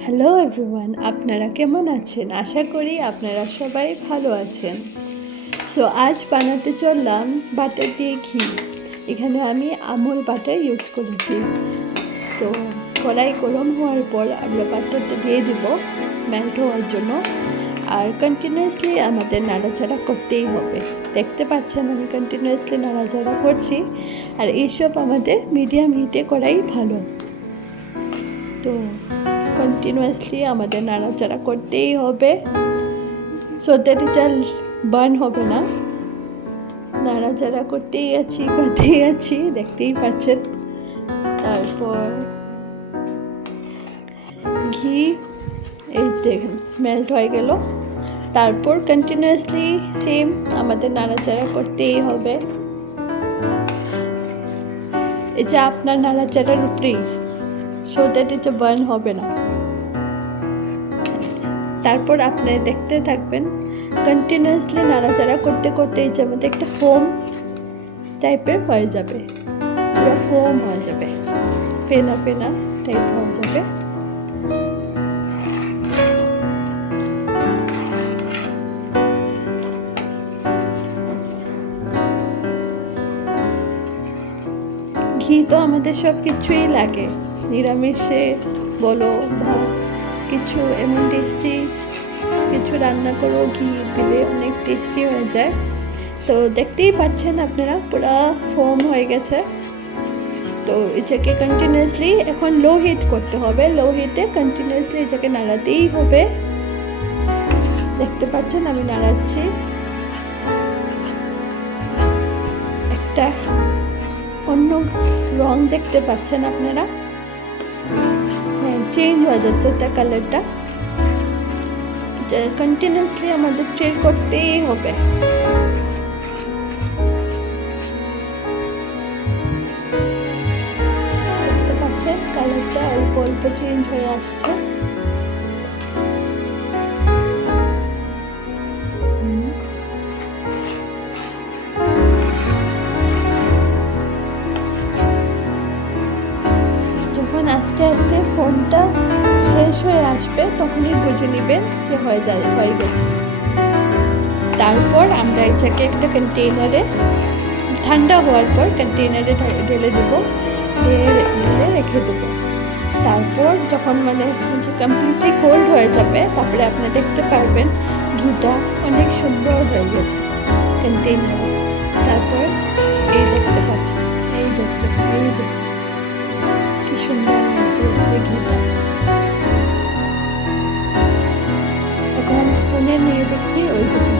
Hello everyone, আপনারা কেমন আছেন? আশা করি আপনারা সবাই ভালো আছেন। সো আজ বানাতে চললাম বাটার দিয়ে ঘি। এখানে আমি আমুল বাটার ইউজ করেছি। তো কড়াই গরম হওয়ার পর আমরা বাটারটা দিয়ে দিব মেল্ট হওয়ার জন্য। আর কন্টিনিউয়াসলি আমাদের নাড়াচাড়া করতেই হবে। দেখতে পাচ্ছেন আমি কন্টিনিউয়াসলি নাড়াচাড়া করছি। আর এইসব আমাদের মিডিয়াম হিটে করাই ভালো। তো কন্টিনিউয়াসলি আমাদের নাড়াচাড়া করতেই হবে, সো দ্যাট এটা বার্ন হবে না। নাড়াচাড়া করতেই আছি, দেখতেই পাচ্ছেন। তারপর ঘি এই দেখেন মেল্ট হয়ে গেল। তারপর কন্টিনিউয়াসলি সেম আমাদের নাড়াচাড়া করতেই হবে। এটা আপনার নাড়াচাড়ার উপরেই, সো দ্যাট এটা বার্ন হবে না। তারপর আপনি দেখতে থাকবেন কন্টিনিউয়াসলি নাড়াচাড়া করতে করতে এই যে আমাদের একটা ফোম টাইপের হয়ে যাবে, পুরো ফোম হয়ে যাবে, ফেনা ফেনা টাইপ হয়ে যাবে। ঘি তো আমাদের সব কিছুই লাগে, নিরামিষে বলো বা কিছু এমন টেস্টি কিছু রান্না করো, ঘি দিলে অনেক টেস্টি হয়ে যায়। তো দেখতেই পাচ্ছেন আপনারা পুরো ফোম হয়ে গেছে। তো এটাকে কন্টিনিউয়াসলি এখন লো হিট করতে হবে, লো হিটে কন্টিনিউয়াসলি এটাকে নাড়াতেই হবে। দেখতে পাচ্ছেন আমি নাড়াচ্ছি। একটা অন্য রং দেখতে পাচ্ছেন আপনারা, হ্যাঁ চেঞ্জ হয়ে যাচ্ছে একটা কালারটা। কন্টিনিউয়াসলি আমাদের স্টির করতেই হবে। দেখতে পাচ্ছেন কালারটা অল্প অল্প চেঞ্জ হয়ে আসছে। যখন আস্তে আস্তে ফোনটা শেষ হয়ে আসবে তখনই বুঝে নেবেন যে হয়ে গেছে। তারপর আমরা এটাকে একটা কন্টেইনারে, ঠান্ডা হওয়ার পর কন্টেইনারে ঢেলে দেবো, ঢেলে রেখে দেবো। তারপর যখন কমপ্লিটলি কোল্ড হয়ে যাবে, তারপরে আপনি দেখতে পারবেন ঘিটা অনেক সুন্দর হয়ে গেছে কন্টেইনারে। তারপর এই দেখতে পাচ্ছেন, এই দেখবেন, এই যে কি সুন্দর হয়েছে ঘিটা। এখন স্পুনে নিয়ে দেখছি ওই দিকে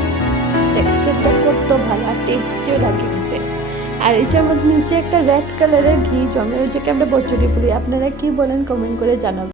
টেক্সচারটা কত ভালো আর টেস্টিও লাগে খেতে। আর এটার মধ্যে নিচে একটা রেড কালারের ঘি জমে, ওই যে আমরা বচুরি বলি, আপনারা কি বলেন কমেন্ট করে জানাবেন।